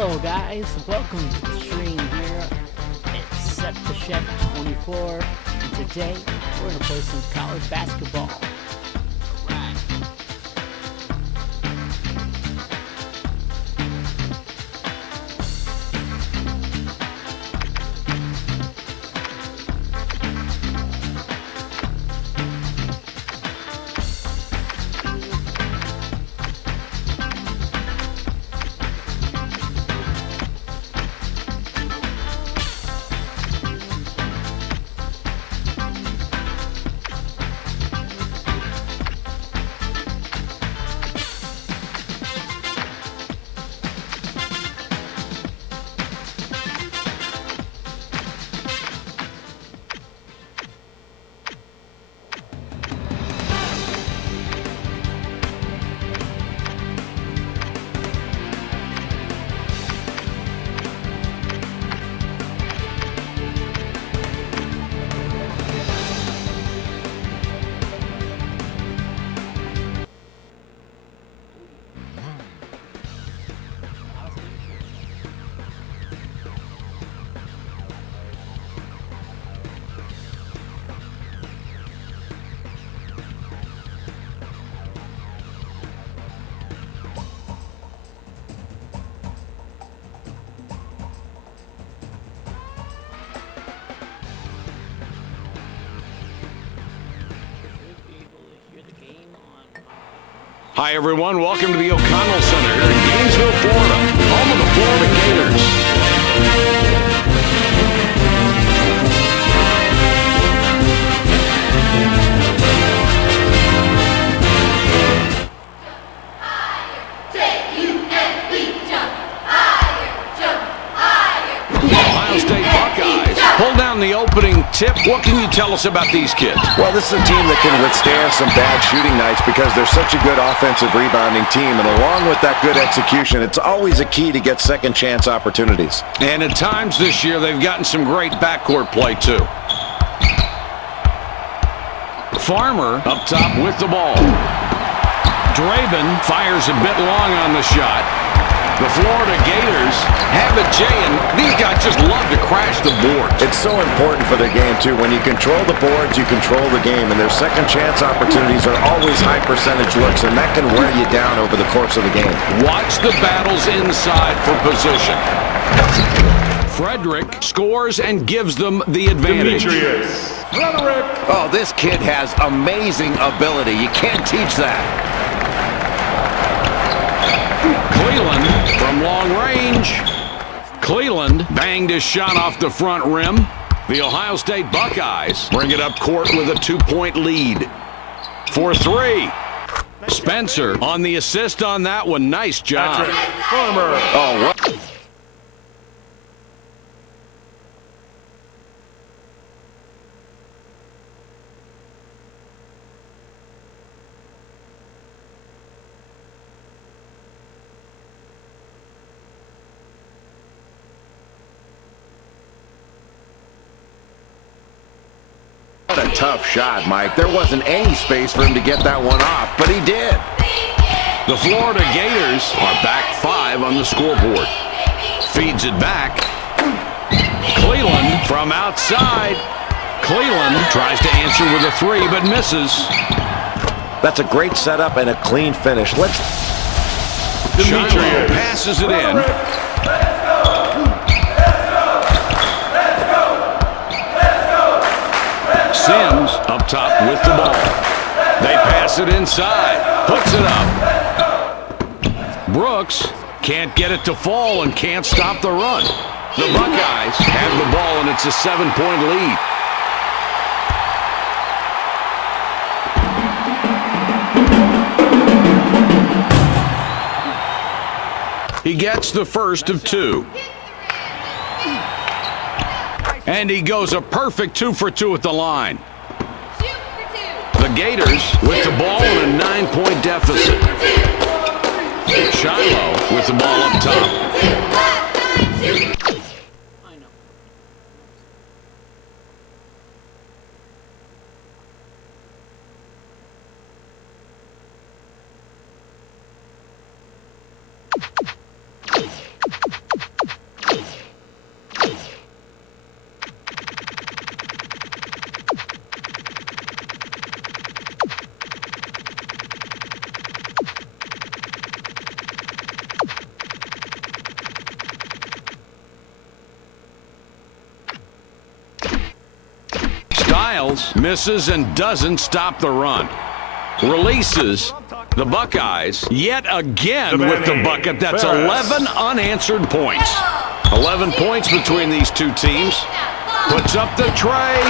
Hello guys, welcome to the stream here. It's Set the Chef 24, and today we're going to play some college basketball. Alright. Hi, everyone. Welcome to the O'Connell Center here in Gainesville, Florida, home of the Florida Gators. Ohio State Buckeyes pull down the opening tip. What can you tell us about these kids? Well, this is a team that can withstand some bad shooting nights because they're such a good offensive rebounding team. And along with that good execution, it's always a key to get second chance opportunities. And at times this year, they've gotten some great backcourt play, too. Farmer up top with the ball. Draben fires a bit long on the shot. The Florida Gators have it, Jay, and these guys just love to crash the boards. It's so important for their game, too. When you control the boards, you control the game. And their second chance opportunities are always high percentage looks, and that can wear you down over the course of the game. Watch the battles inside for position. Frederick scores and gives them the advantage. Oh, this kid has amazing ability. You can't teach that. Cleland from long range. Cleland banged his shot off the front rim. The Ohio State Buckeyes bring it up court with a 2-point lead. For three. Spencer on the assist on that one. Nice job. Farmer. Oh, what? What a tough shot, Mike. There wasn't any space for him to get that one off, but he did. The Florida Gators are back 5 on the scoreboard. Feeds it back. Cleland from outside. Cleland tries to answer with a 3, but misses. That's a great setup and a clean finish. Shiloh passes it in. Sims up top with the ball. They pass it inside. Puts it up. Brooks can't get it to fall and can't stop the run. The Buckeyes have the ball, and it's a 7-point lead. He gets the first of 2. And he goes a perfect 2 for 2 at the line. The Gators with the ball in a 9-point deficit. Shiloh with the ball up top. Styles misses and doesn't stop the run. Releases the Buckeyes yet again with the bucket. That's 11 unanswered points. 11 points between these two teams. Puts up the tray.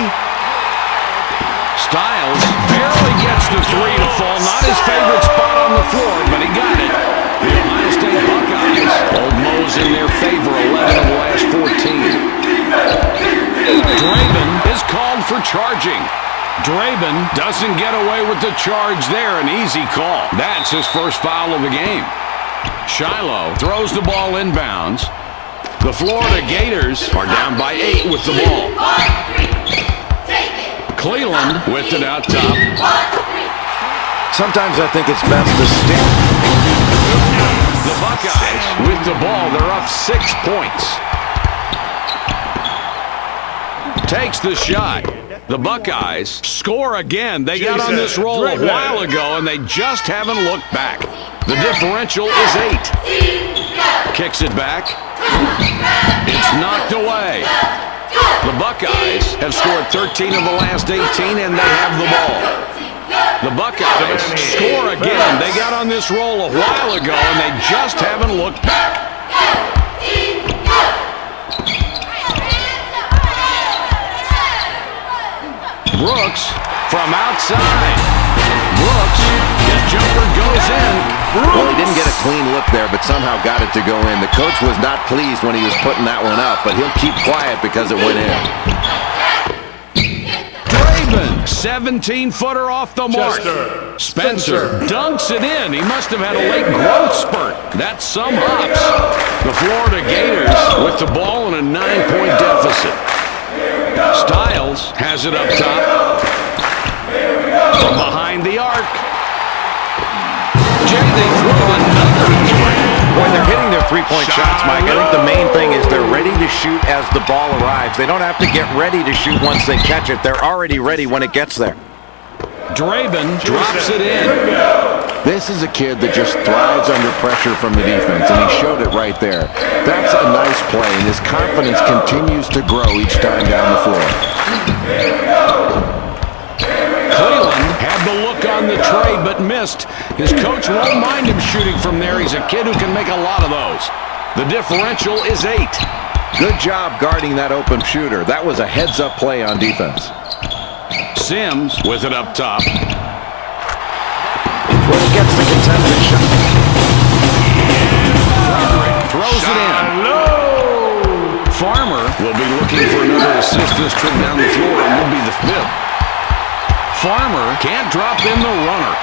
Styles barely gets the three to fall. Not his favorite spot on the floor, but he got it. The Ohio State Buckeyes, Old Mo's in their favor, 11 of the last 14. Draven is called for charging. Draven doesn't get away with the charge there. An easy call. That's his first foul of the game. Shiloh throws the ball inbounds. The Florida Gators are down by 8 with the ball. Cleveland with it out top. Sometimes I think it's best to stick. The Buckeyes with the ball. They're up 6 points. Takes the shot. The Buckeyes score again. They got on this roll a while ago, and they just haven't looked back. The differential is 8. Kicks it back. It's knocked away. The Buckeyes have scored 13 of the last 18, and they have the ball. The Buckeyes score again. They got on this roll a while ago, and they just haven't looked back. Brooks from outside. Brooks, his jumper goes in. Well, he didn't get a clean look there, but somehow got it to go in. The coach was not pleased when he was putting that one up, but he'll keep quiet because it went in. Draven, 17-footer off the mark. Spencer dunks it in. He must have had a late growth spurt. That's some hops. The Florida Gators with the ball in a 9-point deficit. Styles has it up top. From behind the arc. They throw another three. When they're hitting their three-point shots, Mike, I think the main thing is they're ready to shoot as the ball arrives. They don't have to get ready to shoot once they catch it. They're already ready when it gets there. Draven drops it in. This is a kid that just thrives under pressure from the defense, and he showed it right there. That's a nice play, and his confidence continues to grow each time down the floor. Cleveland had the look on the tray but missed. His coach won't mind him shooting from there. He's a kid who can make a lot of those. The differential is 8. Good job guarding that open shooter. That was a heads-up play on defense. Sims with it up top. When he gets the contested shot. Throws it in. Farmer will be looking for another assist this trip down the floor and will be the 5th. Farmer can't drop in the runner.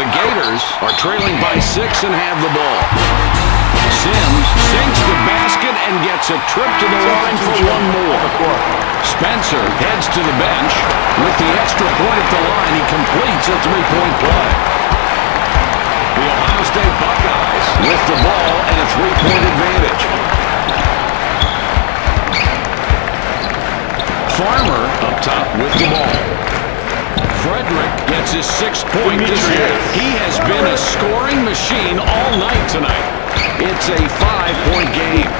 The Gators are trailing by 6 and have the ball. Sims sinks the basket and gets a trip to the line for one more. Spencer heads to the bench. With the extra point at the line, he completes a 3-point play. The Ohio State Buckeyes with the ball and a 3-point advantage. Farmer up top with the ball. Frederick gets his 6th point this half. He has been a scoring machine all night tonight. It's a 5-point game.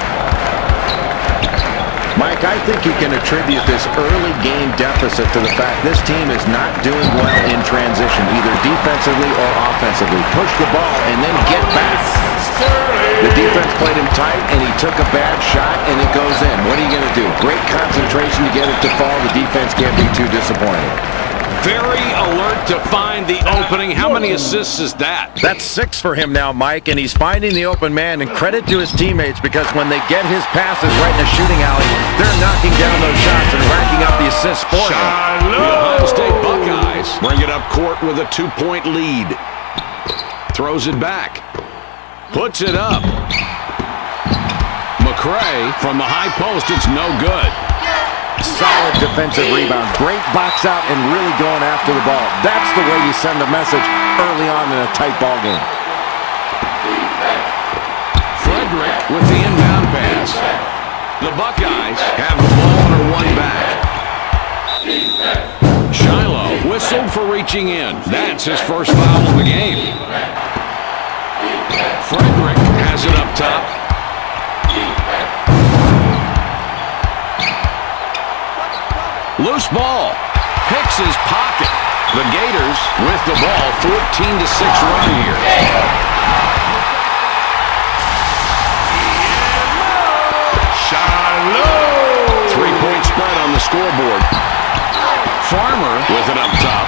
Mike, I think you can attribute this early game deficit to the fact this team is not doing well in transition, either defensively or offensively. Push the ball and then get back. The defense played him tight, and he took a bad shot, and it goes in. What are you going to do? Great concentration to get it to fall. The defense can't be too disappointed. Very alert to find the opening. How many assists is that? That's 6 for him now, Mike, and he's finding the open man, and credit to his teammates because when they get his passes right in a shooting alley, they're knocking down those shots and racking up the assists for him. The Ohio State Buckeyes bring it up court with a 2-point lead. Throws it back. Puts it up. McCray from the high post. It's no good. Solid defensive rebound. Great box out and really going after the ball. That's the way you send a message early on in a tight ball game. Frederick with the inbound pass. The Buckeyes have the ball and are one back. Shiloh whistled for reaching in. That's his first foul of the game. Frederick has it up top. Loose ball. Picked picks his pocket. The Gators with the ball, 14-6 run here. Shalom! 3-point spread on the scoreboard. Farmer with it up top.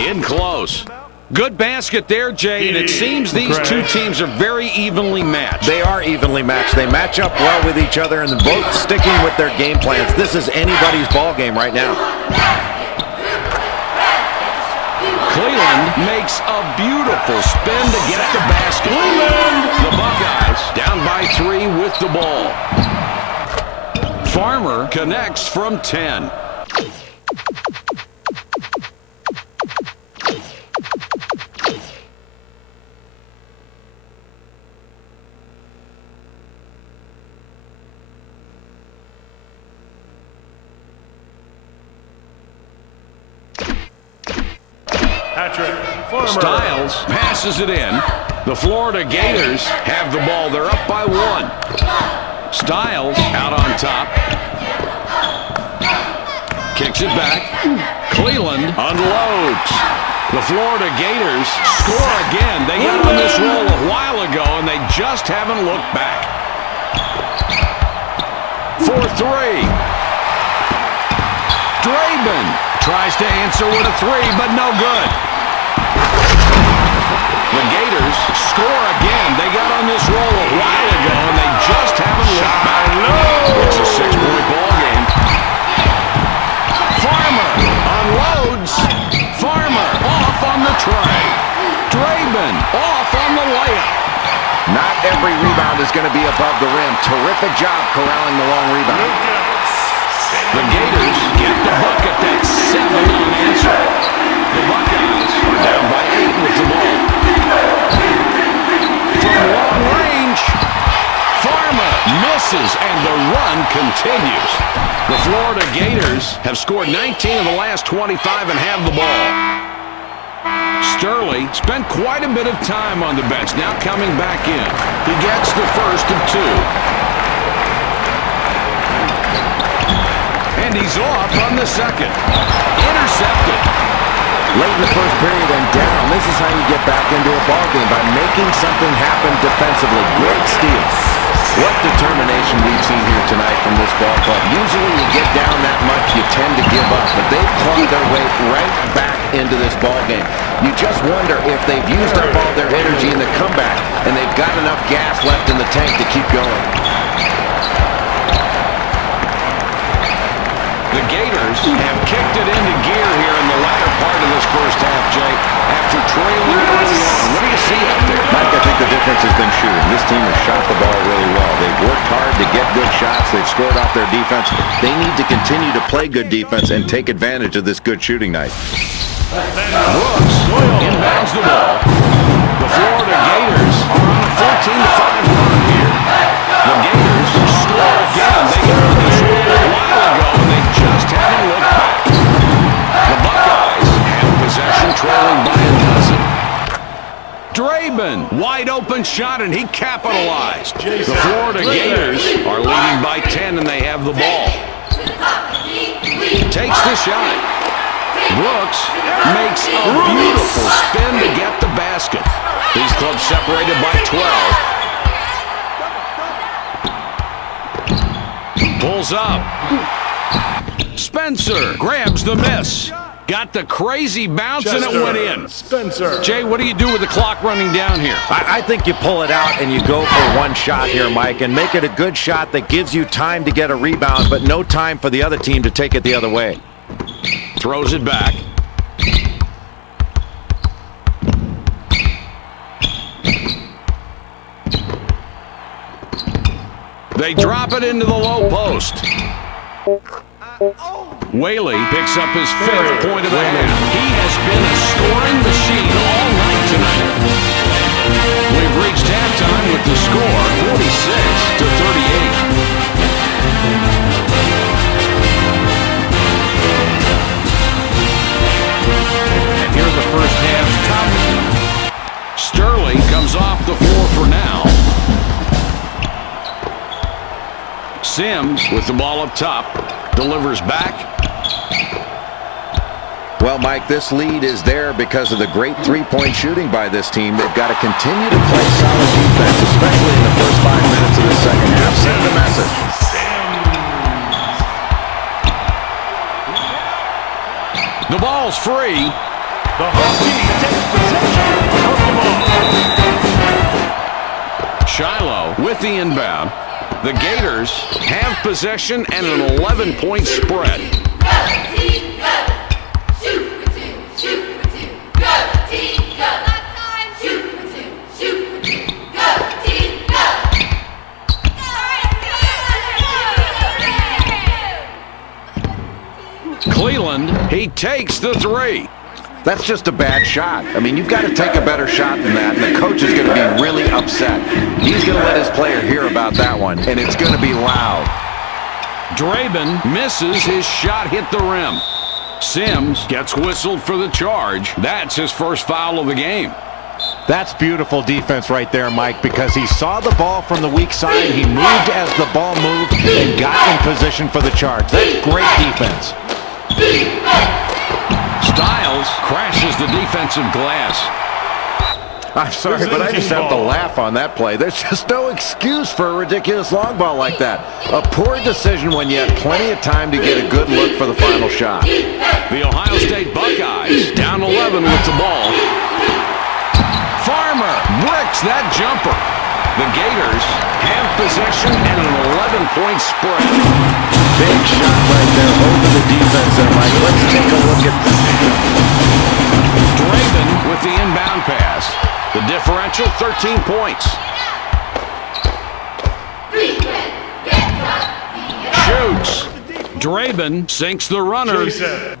In close. Good basket there, Jay, and it seems these two teams are very evenly matched. They are evenly matched. They match up well with each other, and they're both sticking with their game plans. This is anybody's ball game right now. Cleveland makes a beautiful spin to get the basket. The Buckeyes down by 3 with the ball. Farmer connects from 10. Styles passes it in. The Florida Gators have the ball. They're up by 1. Styles out on top. Kicks it back. Cleveland unloads. The Florida Gators score again. They got on this roll a while ago, and they just haven't looked back. For 3. Draven tries to answer with a 3, but no good. The Gators score again. They got on this roll a while ago, and they just haven't looked back. It's a 6-point ball game. Farmer unloads. Farmer off on the tray. Draven off on the layup. Not every rebound is going to be above the rim. Terrific job corralling the long rebound. The Gators get the bucket. That's 7 unanswered. The Buckeyes are down by 8 with the ball. From long range, Farmer misses, and the run continues. The Florida Gators have scored 19 of the last 25 and have the ball. Sterling spent quite a bit of time on the bench, now coming back in. He gets the first of 2. And he's off on the second. Intercepted. Late in the first period and down. This is how you get back into a ballgame, by making something happen defensively. Great steal. What determination we've seen here tonight from this ball club. Usually you get down that much, you tend to give up, but they've clawed their way right back into this ballgame. You just wonder if they've used up all their energy in the comeback, and they've got enough gas left in the tank to keep going. The Gators have kicked it into gear here in the latter part of this first half, Jay, after trailing early on. What do you see out there? Mike, I think the difference has been shooting. This team has shot the ball really well. They've worked hard to get good shots. They've scored off their defense. They need to continue to play good defense and take advantage of this good shooting night. Brooks inbounds the ball. The Florida Gators are on a 14-5 run here. The Gators score again. They got on this roll a while ago, and they just haven't looked back. The Buckeyes have possession, trailing by a dozen. Draven, wide open shot, and he capitalized. The Florida Gators are leading by 10, and they have the ball. Takes the shot. Brooks makes a beautiful spin to get the basket. These clubs separated by 12. Pulls up. Spencer grabs the miss. Got the crazy bounce, and it went in. Spencer. Jay, what do you do with the clock running down here? I think you pull it out and you go for one shot here, Mike, and make it a good shot that gives you time to get a rebound, but no time for the other team to take it the other way. Throws it back. They drop it into the low post. Whaley picks up his 5th point of the half. He has been a scoring machine all night tonight. We've reached halftime with the score 46-38. And here are the first half's top. Sterling comes off the floor for now. Sims with the ball up top. Delivers back. Well, Mike, this lead is there because of the great three-point shooting by this team. They've got to continue to play solid defense, especially in the first 5 minutes of the second half. Send the message. The ball's free. The home team takes possession of the ball. Shiloh with the inbound. The Gators have possession and an 11-point spread. Cleveland, he takes the three. That's just a bad shot. I mean, you've got to take a better shot than that, and the coach is going to be really upset. He's going to let his player hear about that one, and it's going to be loud. Draben misses. His shot hit the rim. Sims gets whistled for the charge. That's his first foul of the game. That's beautiful defense right there, Mike, because he saw the ball from the weak side. He moved as the ball moved and got in position for the charge. That's great defense. Styles crashes the defensive glass. I'm sorry, but I just have to laugh on that play. There's just no excuse for a ridiculous long ball like that. A poor decision when you had plenty of time to get a good look for the final shot. The Ohio State Buckeyes down 11 with the ball. Farmer bricks that jumper. The Gators have possession and an 11-point spread. Big shot right there over the defense there, Mike. Let's take a look at Draben with the inbound pass. The differential, 13 points. Shoots. Draben sinks the runner.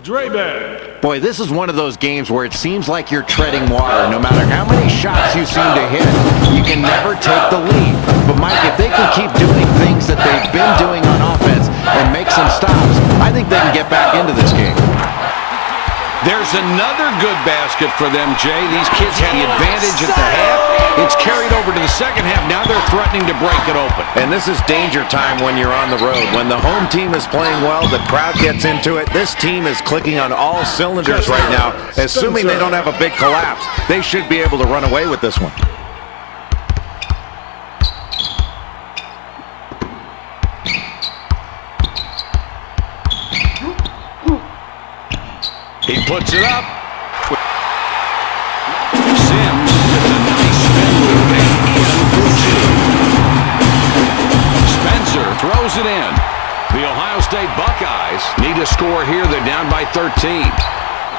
Draben. Boy, this is one of those games where it seems like you're treading water. No matter how many shots you seem to hit, you can never take the lead. But, Mike, if they can keep doing things that they've been doing on offense and make some stops, I think they can get back into this game. There's another good basket for them, Jay. These kids had the advantage at the half. It's carried over to the second half. Now they're threatening to break it open. And this is danger time when you're on the road. When the home team is playing well, the crowd gets into it. This team is clicking on all cylinders right now. Assuming they don't have a big collapse, they should be able to run away with this one. He puts it up. Sims with a nice spin move and in for two. Spencer throws it in. The Ohio State Buckeyes need a score here. They're down by 13.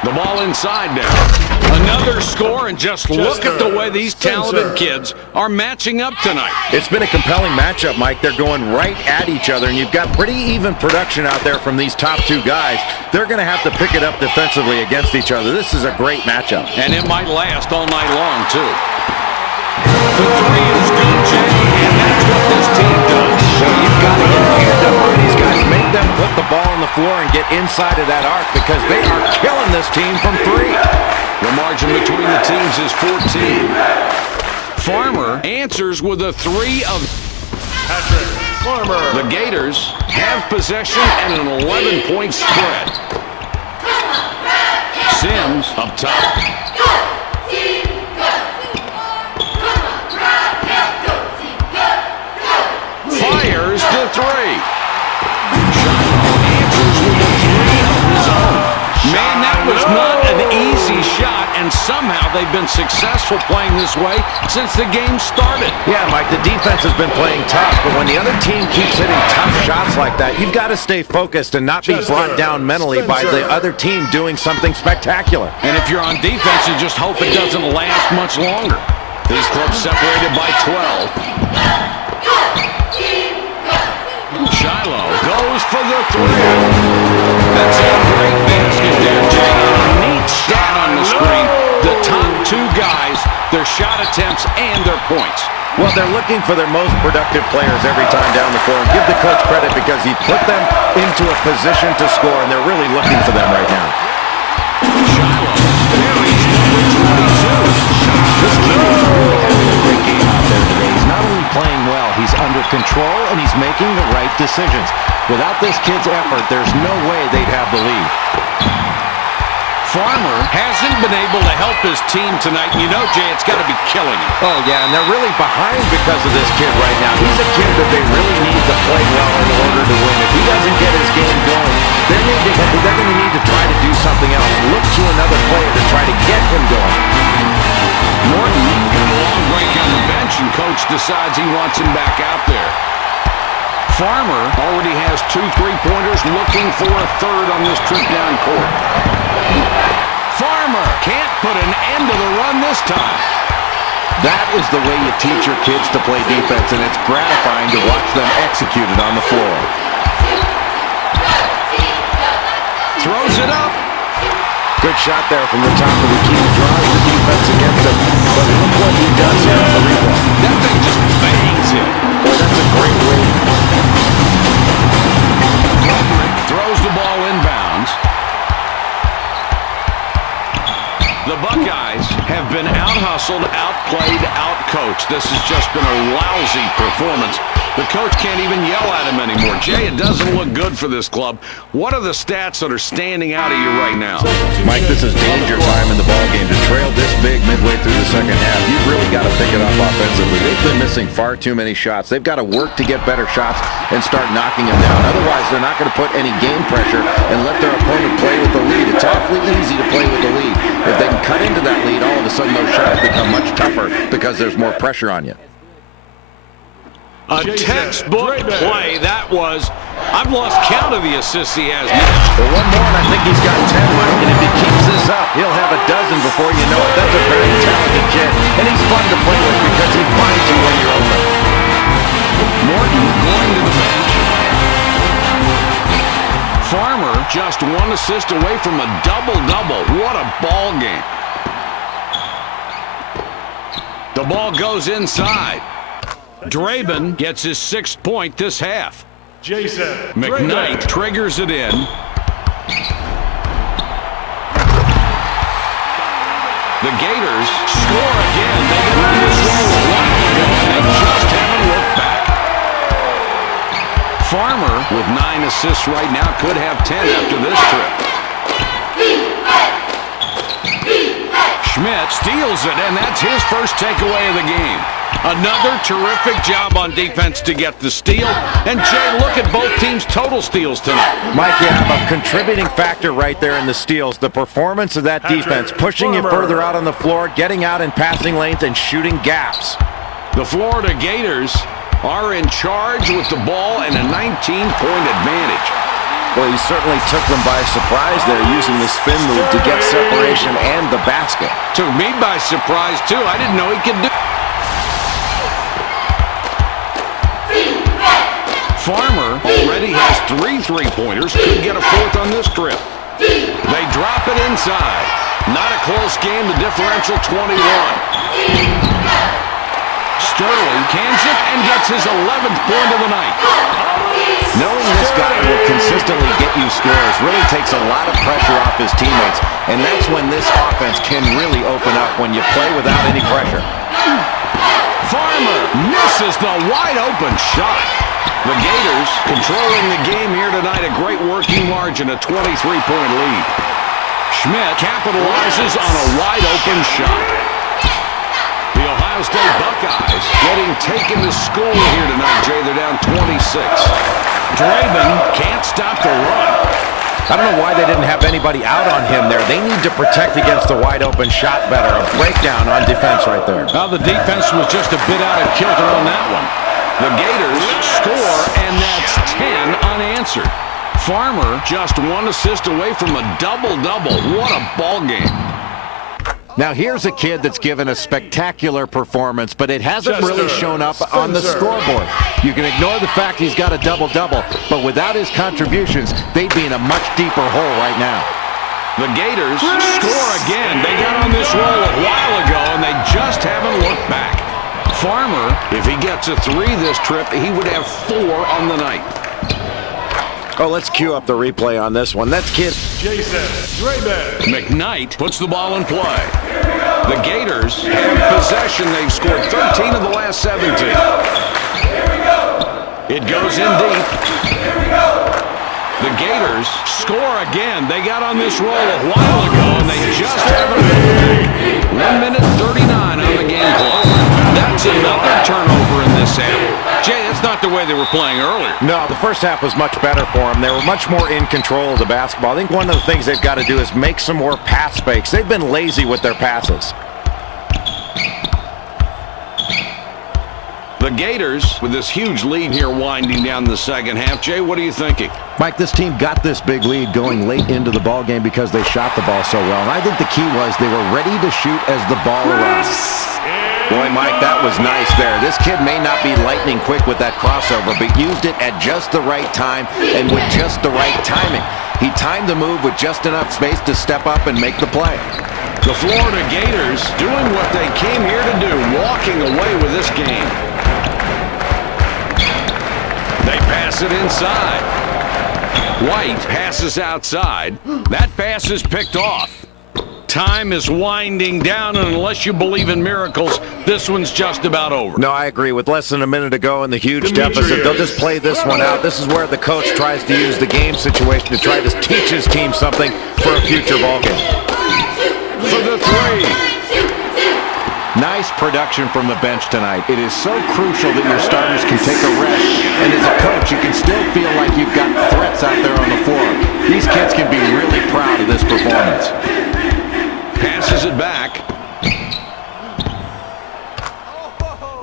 The ball inside now. Another score, and just look at the way these talented kids are matching up tonight. It's been a compelling matchup, Mike. They're going right at each other, and you've got pretty even production out there from these top two guys. They're going to have to pick it up defensively against each other. This is a great matchup. And it might last all night long, too. The three is good, Jay, and that's what this team does. So you've got to get a hand up on these guys. Make them put the ball on the floor and get inside of that arc because they are killing this team from three. The margin between the teams is 14. Farmer answers with a three of Patrick Farmer. the Gators have possession and an 11-point spread. Sims up top. Fires the three. Shiloh answers with a three of his own. Man, that was not an easy shot, and somehow they've been successful playing this way since the game started. Yeah, Mike, the defense has been playing tough, but when the other team keeps hitting tough shots like that, you've got to stay focused and not be brought down mentally by the other team doing something spectacular. And if you're on defense, you just hope it doesn't last much longer. These clubs separated by 12. Shiloh goes for the three. That's a great basket there, Jay. A neat stat on the screen. The top two guys, their shot attempts and their points. Well, they're looking for their most productive players every time down the floor. And give the coach credit because he put them into a position to score, and they're really looking for them right now. Shiloh carries number 22. This kid is really having a great game out there today. He's not only playing well, he's under control, and he's making the right decisions. Without this kid's effort, there's no way they'd have the lead. Farmer hasn't been able to help his team tonight. You know, Jay, it's got to be killing him. Oh, yeah, and they're really behind because of this kid right now. He's a kid that they really need to play well in order to win. If he doesn't get his game going, they're going to need to try to do something else. Look to another player to try to get him going. Norton got a long break on the bench, and coach decides he wants him back out there. Farmer already has 2 3-pointers, looking for a third on this trip down court. Farmer can't put an end to the run this time. That is the way you teach your kids to play defense, and it's gratifying to watch them execute it on the floor. Throws it up. Good shot there from the top of the key. Draws the defense against him, but look what he does here on the rebound. That thing just bangs him. Boy, that's a great way. Throws the ball inbounds. The Buckeyes have been out-hustled, outplayed, out-coached. This has just been a lousy performance. The coach can't even yell at him anymore. Jay, it doesn't look good for this club. What are the stats that are standing out of you right now? Mike, this is danger time in the ballgame. To trail this big midway through the second half, you've really got to pick it up offensively. They've been missing far too many shots. They've got to work to get better shots and start knocking them down. Otherwise, they're not going to put any game pressure and let their opponent play with the lead. It's awfully easy to play with the lead. If they can cut into that lead, all of a sudden those shots become much tougher because there's more pressure on you. A textbook play that was. I've lost count of the assists he has now. Well, one more, and I think he's got 10, Mike, and if he keeps this up, he'll have a dozen before you know it. That's a very talented kid, and he's fun to play with because he finds you when you're open. Morton going to the bench. Farmer just 1 assist away from a double-double. What a ball game. The ball goes inside. Draben gets his 6th point this half. Jason McKnight triggers it in. The Gators score again. They get on this roll a while ago, and they just haven't looked back. Farmer, with 9 assists right now, could have 10 after this trip. Schmidt steals it, and that's his first takeaway of the game. Another terrific job on defense to get the steal. And, Jay, look at both teams' total steals tonight. Mike, you have a contributing factor right there in the steals. The performance of that defense, pushing you further out on the floor, getting out in passing lanes, and shooting gaps. The Florida Gators are in charge with the ball and a 19-point advantage. Well, he certainly took them by surprise there using the spin move to get separation and the basket. Took me by surprise, too. I didn't know he could do. Farmer already has 3 3-pointers. Could get a 4th on this trip. They drop it inside. Not a close game. The differential 21. Sterling cans it and gets his 11th point of the night. Knowing this guy will consistently get you scores really takes a lot of pressure off his teammates, and that's when this offense can really open up, when you play without any pressure. Farmer misses the wide-open shot. The Gators controlling the game here tonight, a great working margin, a 23-point lead. Schmidt capitalizes on a wide-open shot. The Ohio State Buckeyes getting taken to school here tonight, Jay. They're down 26. Draben can't stop the run. I don't know why they didn't have anybody out on him there. They need to protect against the wide-open shot better. A breakdown on defense right there. Well, the defense was just a bit out of kilter on that one. The Gators score, and that's 10 unanswered. Farmer just 1 assist away from a double-double. What a ball game. Now here's a kid that's given a spectacular performance, but it hasn't really shown up on the scoreboard. You can ignore the fact he's got a double-double, but without his contributions, they'd be in a much deeper hole right now. The Gators score again. They got on this roll a while ago, and they just haven't looked back. Farmer, if he gets a 3 this trip, he would have 4 on the night. Oh, let's cue up the replay on this one. That's kid. Jason Draben. McKnight puts the ball in play. The Gators have possession. They've scored 13 of the last 17. It goes in deep. The Gators score again. They got on this roll a while ago, and they just haven't. 1 minute 39 on the game clock. That's another turnover in this half. Jay, that's not the way they were playing earlier. No, the first half was much better for them. They were much more in control of the basketball. I think one of the things they've got to do is make some more pass fakes. They've been lazy with their passes. The Gators with this huge lead here winding down the second half. Jay, what are you thinking? Mike, this team got this big lead going late into the ball game because they shot the ball so well. And I think the key was they were ready to shoot as the ball arrived. Boy, Mike, that was nice there. This kid may not be lightning quick with that crossover, but used it at just the right time and with just the right timing. He timed the move with just enough space to step up and make the play. The Florida Gators doing what they came here to do, walking away with this game. They pass it inside. White passes outside. That pass is picked off. Time is winding down, and unless you believe in miracles, this one's just about over. No, I agree. With less than a minute to go in the huge deficit, they'll just play this one out. This is where the coach tries to use the game situation to try to teach his team something for a future ball game. For the three. Nice production from the bench tonight. It is so crucial that your starters can take a rest. And as a coach, you can still feel like you've got threats out there on the floor. These kids can be really proud of this performance. Passes it back.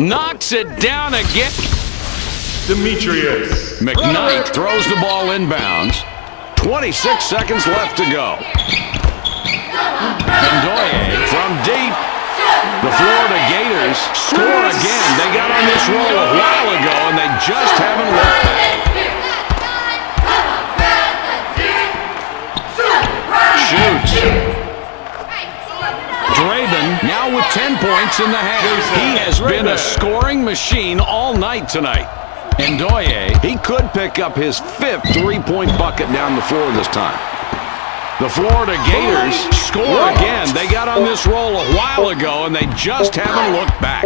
Knocks it down again. Demetrius. McKnight throws the ball inbounds. 26 seconds left to go. Ndoye from deep. The Florida Gators score again. They got on this roll a while ago, and they just haven't looked back. Shoots. Draven now with 10 points in the half. He has been a scoring machine all night tonight. Ndoye, he could pick up his 5th three-point bucket down the floor this time. The Florida Gators score again. They got on this roll a while ago, and they just haven't looked back.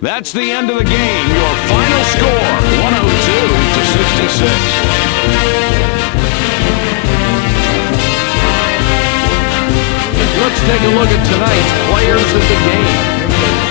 That's the end of the game. Your final score, 102-66. Let's take a look at tonight's players of the game.